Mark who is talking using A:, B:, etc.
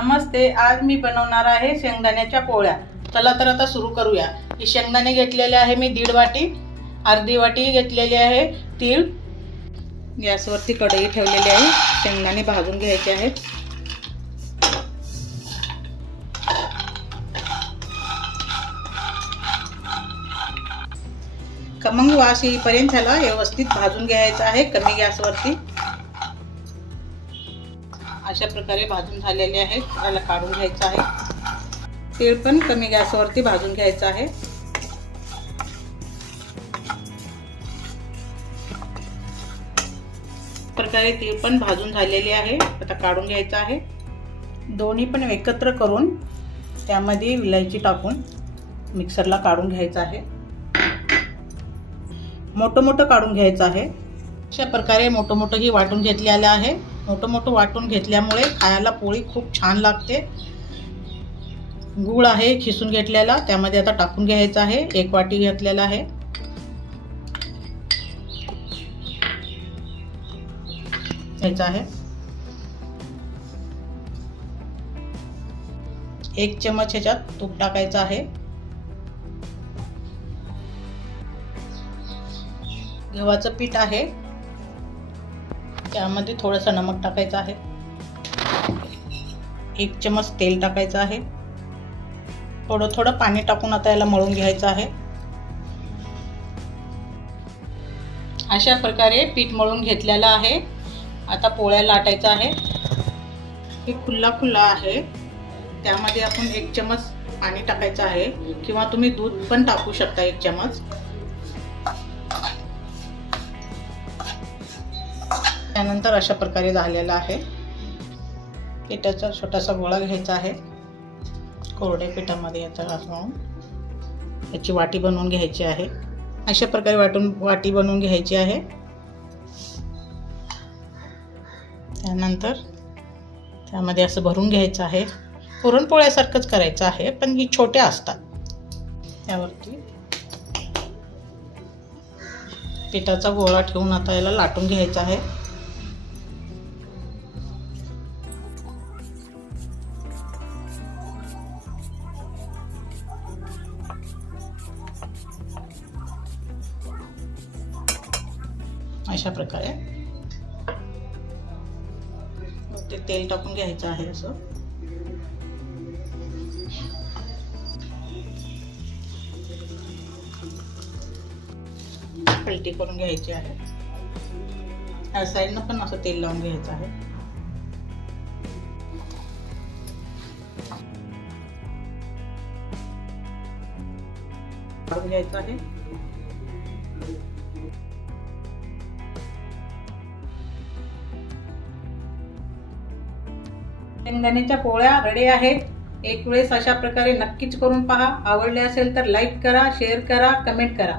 A: नमस्ते आज मी बनवणार आहे शेंगदाण्याच्या पोळ्या. चला तर आता सुरू करूया. ही शेंगदाणे घेतलेले आहे मी दीड वाटी अर्धी वाटी घेतलेली आहे तीळ. गॅसवरती कढई ठेवलेली आहे शेंगदाणे भाजून घ्यायचे आहेत. खमंग वास येईपर्यंत झाला व्यवस्थित भाजून घ्यायचं आहे कमी गॅसवरती. अशा प्रकारे भाजून झालेले आहेत. त्याला काढून घ्यायचं आहे. तीळ पण कमी गॅसवरती भाजून घ्यायचं आहे. प्रकारे तीळ पण भाजून झालेले आहे. आता काढून घ्यायचं आहे. दोन्ही पण एकत्र करून त्यामध्ये विलायची टाकून मिक्सरला काढून घ्यायचं आहे. मोठं मोठं काढून घ्यायचं आहे. अशा प्रकारे मोठं मोठंही वाटून घेतलेलं आहे. मोठं मोठं वाटून घेतल्यामुळे खायला पोळी खूप छान लागते. गूळ आहे खिसून घेतलेला त्यामध्ये आता टाकून घ्यायचं आहे. एक वाटी घेतलेला आहे. घ्यायचं आहे. एक चमच ह्याच्यात तूप टाकायचं आहे. गव्हाचं पीठ आहे. त्यामध्ये थोडंसं नमक टाकायचं आहे. एक चमच तेल टाकायचं आहे. थोडं थोडं पाणी टाकून आता याला मळून घ्यायचं आहे. अशा प्रकारे पीठ मळून घेतलेलं आहे. आता पोळ्या लाटायचं आहे. हे खुल्ला खुल्ला आहे. त्यामध्ये आपण एक चमच पाणी टाकायचं आहे. किंवा तुम्ही दूध पण टाकू शकता एक चमच. त्यानंतर अशा प्रकारे झालेला आहे पिठाचा छोटासा गोळा घ्यायचा आहे. कोरड्या पिठामध्ये याचा घास म्हणून याची वाटी बनवून घ्यायची आहे. अशा प्रकारे वाटून वाटी बनवून घ्यायची आहे. त्यानंतर त्यामध्ये असं भरून घ्यायचं आहे. पुरणपोळ्यासारखंच करायचं आहे पण ही छोट्या असतात. त्यावरती पिठाचा गोळा ठेवून आता याला लाटून घ्यायचा आहे. अशा प्रकारे. मग ते तेल टाकून घ्यायचं आहे असं. पलटी करून घ्यायची आहे. या साईडनं पण असं तेल लावून घ्यायचं आहे. घ्यायचं आहे. शेंगदाण्याच्या पोळ्या रेडी आहेत. एक वेळेस अशा प्रकारे नक्कीच करून पहा. आवडले असेल तर लाईक करा शेअर करा कमेंट करा.